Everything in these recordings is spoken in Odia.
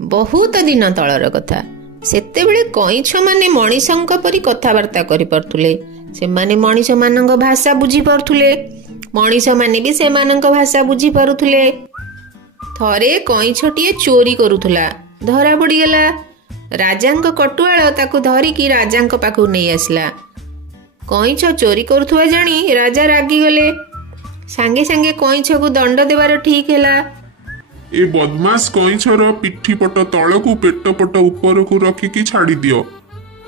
ବହୁତ ଦିନ ତଳର କଥା। ସେତେବେଳେ କଇଁଛ ମାନେ ମଣିଷଙ୍କ ପରି କଥାବାର୍ତ୍ତା କରିପାରୁଥିଲେ। ସେମାନେ ମଣିଷ ମାନଙ୍କ ଭାଷା ବୁଝିପାରୁଥିଲେ, ମଣିଷ ମାନେ ବି ସେମାନଙ୍କ ଭାଷା ବୁଝିପାରୁଥିଲେ। ଥରେ କଇଁଛଟିଏ ଚୋରି କରୁଥିଲା, ଧରା ପଡିଗଲା। ରାଜାଙ୍କ କଟୁଆଳ ତାକୁ ଧରିକି ରାଜାଙ୍କ ପାଖକୁ ନେଇ ଆସିଲା। କଇଁଛ ଚୋରି କରୁଥିବା ଜାଣି ରାଜା ରାଗିଗଲେ। ସାଙ୍ଗେ ସାଙ୍ଗେ କଇଁଛକୁ ଦଣ୍ଡ ଦେବାର ଠିକ ହେଲା। ଏ ବଦମାସ କଇଁଛର ପିଠି ପଟ ତଳକୁ ପେଟ ପଟ ଉପରକୁ ରଖିକି ଛାଡି ଦିଅ।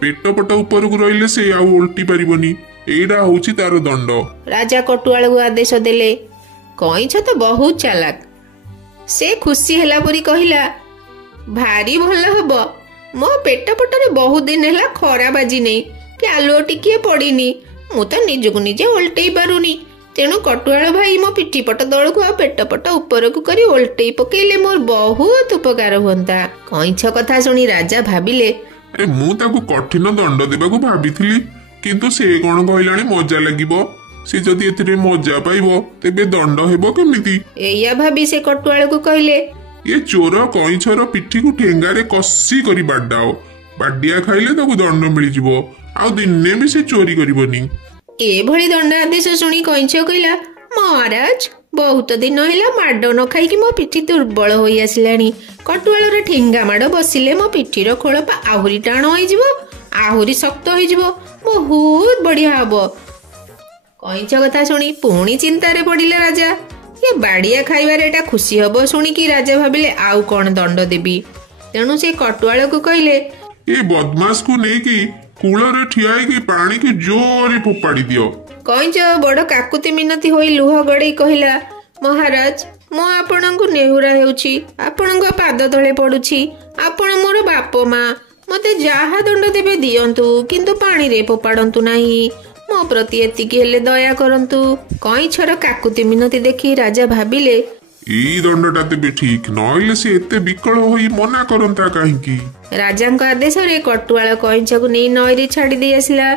ପେଟ ପଟ ଉପରକୁ ରହିଲେ ସେ ଆଉ ଓଲଟି ପାରିବନି। ଏଇଟା ହଉଛି ତାର ଦଣ୍ଡ। ରାଜା କଟୁଆଳକୁ ଆଦେଶ ଦେଲେ। କଇଁଛ ତ ବହୁତ ଚାଲାକ। ସେ ଖୁସି ହେଲା ପରି କହିଲା, ଭାରି ଭଲ ହବ। ମୋ ପେଟ ପଟରେ ବହୁତ ଦିନ ହେଲା ଖରା ବାଜିନି କି ଆଲୁଅ ଟିକିଏ ପଡିନି। ମୁଁ ତ ନିଜକୁ ନିଜେ ଓଲଟେଇ ପାରୁନି। ତେଣୁ କଟୁଆଳ ଭାଇ ମୋ ପିଠି ପଟ ତଳକୁ ଆଉ ପେଟ ପଟ ଉପରକୁ କରି ଓଲଟେଇ ପକେଇଲେ ମୋର ବହୁତ ଉପକାର ହୁଅନ୍ତା। କଇଁଛ କଥା ଶୁଣି ରାଜା ଭାବିଲେ, ମୁଁ ତାକୁ କଠିନ ଦଣ୍ଡ ଦେବାକୁ ଭାବିଥିଲି, କିନ୍ତୁ ସେ କଣ କହିଲାଣି ମଜା ଲାଗିବ। ସେ ଯଦି ଏଥିରେ ମଜା ପାଇବ ତେବେ ଦଣ୍ଡ ହେବ କେମିତି? ଏଇଆ ଭାବି ସେ କଟୁଆଳକୁ କହିଲେ, ଏ ଚୋର କଇଁଛର ପିଠିକୁ ଠେଙ୍ଗାରେ କଷି କରି ବାଡାଅ। ବାଡିଆ ଖାଇଲେ ତାକୁ ଦଣ୍ଡ ମିଳିଯିବ, ଆଉ ଦିନେ ବି ସେ ଚୋରି କରିବନି। ଏଭଳି ଦଣ୍ଡାଦେଶ ଶୁଣି କଇଁଛ କହିଲା, ମହାରାଜ, ବହୁତ ଦିନ ହେଲା ମାଡ ନ ଖାଇକି ମୋ ପିଠି ଦୁର୍ବଳ ହୋଇ ଆସିଲାଣି। କଟୁଆଳର ଠେଙ୍ଗା ମାଡ ବସିଲେ ମୋ ପିଠିର ଖୋଳପା ଆହୁରି ଟାଣ ହୋଇଯିବ, ଆହୁରି ଶକ୍ତ ହୋଇଯିବ, ବହୁତ ବଢିଆ ହବ। କଇଁଛ କଥା ଶୁଣି ପୁଣି ଚିନ୍ତାରେ ପଡିଲେ ରାଜା। ଏ ବାଡିଆ ଖାଇବାରେ ଏଟା ଖୁସି ହବ ଶୁଣିକି ରାଜା ଭାବିଲେ, ଆଉ କଣ ଦଣ୍ଡ ଦେବି। ତେଣୁ ସେ କଟୁଆଳକୁ କହିଲେ, ଏ ବଦମାସକୁ ନେଇକି କୂଳରେ ଠିଆ ହେଇକି ପାଣିକି ଜୋରେ ଫୋପାଡି ଦିଅ। କଇଁଛ ବଡ କାକୁତି ମିନତି ହୋଇ ଲୁହ ଗଡେଇ କହିଲା, ମହାରାଜ, ମୁଁ ଆପଣଙ୍କୁ ନେହୁରା ହେଉଛି, ଆପଣଙ୍କ ପାଦ ତଳେ ପଡୁଛି। ଆପଣ ମୋର ବାପ ମା, ମତେ ଯାହା ଦଣ୍ଡ ଦେବେ ଦିଅନ୍ତୁ, କିନ୍ତୁ ପାଣିରେ ଫୋପାଡନ୍ତୁ ନାହିଁ। ମୋ ପ୍ରତି ଏତିକି ହେଲେ ଦୟା କରନ୍ତୁ। କଇଁଛର କାକୁତି ମିନତି ଦେଖି ରାଜା ଭାବିଲେ, ଏଇ ଦଣ୍ଡଟା ତେବେ ଠିକ, ନହେଲେ ସେ ଏତେ ବିକଳ ହୋଇ ମନା କରନ୍ତା କାହିଁକି? ରାଜାଙ୍କ ଆଦେଶରେ କଟୁଆଳ କଇଁଛକୁ ନେଇ ନଈରେ ଛାଡି ଦେଇ ଆସିଲା।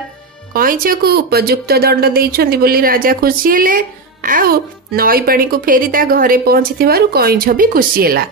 କଇଁଛକୁ ଉପଯୁକ୍ତ ଦଣ୍ଡ ଦେଇଛନ୍ତି ବୋଲି ରାଜା ଖୁସି ହେଲେ, ଆଉ ନଈ ପାଣିକୁ ଫେରି ତା ଘରେ ପହଞ୍ଚିଥିବାରୁ କଇଁଛ ବି ଖୁସି ହେଲା।